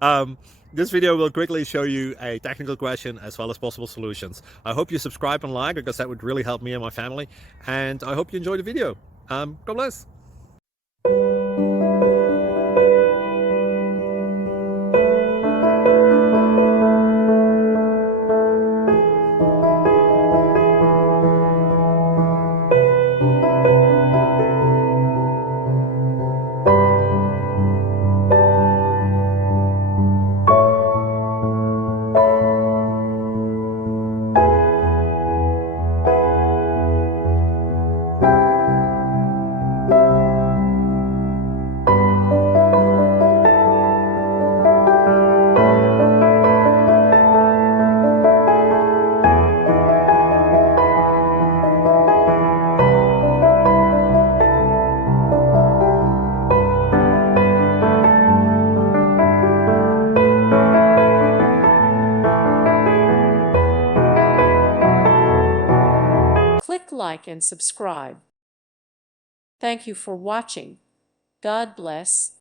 um, this video will quickly show you a technical question as well as possible solutions. I hope you subscribe and like, because that would really help me and my family. And I hope you enjoy the video. God bless. Click like and subscribe. Thank you for watching. God bless.